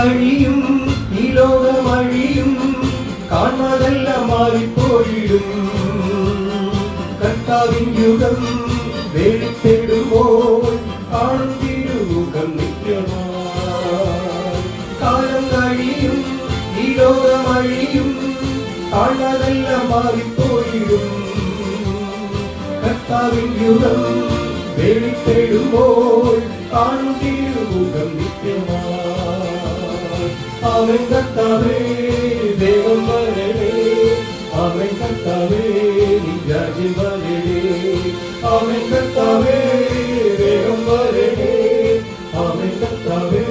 കഴിയും, ഈ ലോകമഴിയും, കാണുന്നതെല്ലാം മാറിപ്പോയിടും. കർത്താവിൻ യുഗം വെളിപ്പെടുമ്പോൾ കാണും തിരുമുഖം നിത്യമായി. കാലം കഴിയും, ഈ ലോകമഴിയും, കാണുന്നതെല്ലാം മാറിപ്പോയിടും. കർത്താവിൻ യുഗം വെളിപ്പെടുമ്പോൾ കാണും തിരുമുഖം നിത്യമായി. അവൻ കർത്താവേ വേഗം വരണേ, അവൻ കർത്താവേ നീ രാജ്യം വരണേ, അവൻ കർത്താവേ വേഗം വരണേ, അവൻ കർത്താവേ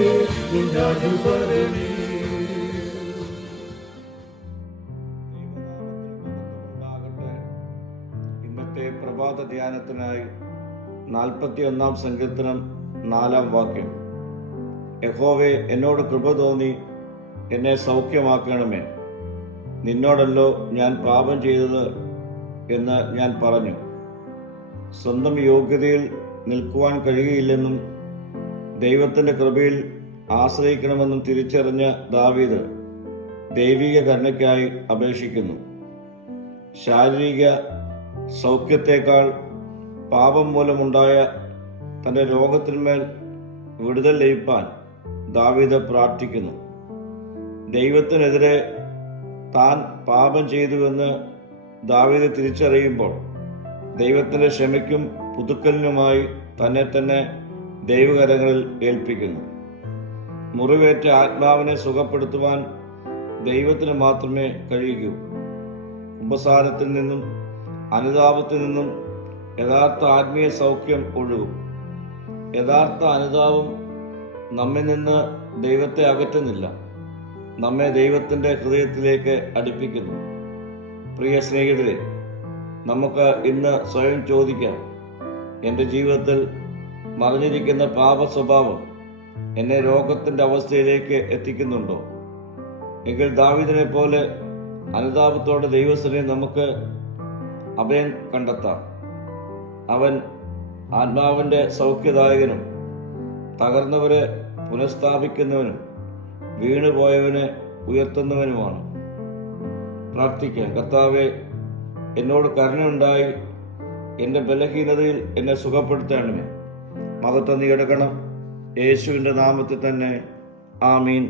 നീ രാജ്യം വരണേ. ഇന്നത്തെ പ്രഭാത ധ്യാനത്തിനായി 41 സങ്കീർത്തനം 4 വാക്യം. യഹോവേ, എന്നോട് കൃപ തോന്നി എന്നെ സൗഖ്യമാക്കണമേ. നിന്നോടല്ലോ ഞാൻ പാപം ചെയ്തത് എന്ന് ഞാൻ പറഞ്ഞു. സ്വന്തം യോഗ്യതയിൽ നിൽക്കുവാൻ കഴിയുകയില്ലെന്നും ദൈവത്തിൻ്റെ കൃപയിൽ ആശ്രയിക്കണമെന്നും തിരിച്ചറിഞ്ഞ ദാവീദ് ദൈവിക കരുണയ്ക്കായി അപേക്ഷിക്കുന്നു. ശാരീരിക സൗഖ്യത്തേക്കാൾ പാപം മൂലമുണ്ടായ തൻ്റെ രോഗത്തിന്മേൽ വിടുതൽ ലഭിപ്പാൻ ദാവീദ് പ്രാർത്ഥിക്കുന്നു. ദൈവത്തിനെതിരെ താൻ പാപം ചെയ്തുവെന്ന് ദാവീദ് തിരിച്ചറിയുമ്പോൾ ദൈവത്തിൻ്റെ ക്ഷമയ്ക്കും പുതുക്കലിനുമായി തന്നെ ദൈവകരങ്ങളിൽ ഏൽപ്പിക്കുന്നു. മുറിവേറ്റ ആത്മാവിനെ സുഖപ്പെടുത്തുവാൻ ദൈവത്തിന് മാത്രമേ കഴിയൂ. ഉപസാരത്തിൽ നിന്നും അനുതാപത്തിൽ നിന്നും യഥാർത്ഥ ആത്മീയ സൗഖ്യം ഒഴുകും. യഥാർത്ഥ അനുതാപം നമ്മിൽ നിന്ന് ദൈവത്തെ അകറ്റുന്നില്ല, നമ്മെ ദൈവത്തിൻ്റെ ഹൃദയത്തിലേക്ക് അടുപ്പിക്കുന്നു. പ്രിയ സ്നേഹിതരെ, നമുക്ക് ഇന്ന് സ്വയം ചോദിക്കാം, എൻ്റെ ജീവിതത്തിൽ മറിഞ്ഞിരിക്കുന്ന പാപ സ്വഭാവം എന്നെ രോഗത്തിൻ്റെ അവസ്ഥയിലേക്ക് എത്തിക്കുന്നുണ്ടോ? എങ്കിൽ ദാവീദിനെ പോലെ അനുതാപത്തോടെ ദൈവസ്ഥനെ നമുക്ക് അഭയം കണ്ടെത്താം. അവൻ ആത്മാവിൻ്റെ സൗഖ്യദായകനും തകർന്നവരെ പുനഃസ്ഥാപിക്കുന്നവനും വീണുപോയവനെ ഉയർത്തുന്നവനുമാണ്. പ്രാർത്ഥിക്കാം. കർത്താവേ, എന്നോട് കരുണയുണ്ടായി എൻ്റെ ബലഹീനതയിൽ എന്നെ സുഖപ്പെടുത്തണമേ. മഹത്വം നീ എടുക്കണം. യേശുവിൻ്റെ നാമത്തിൽ തന്നെ. ആമീൻ.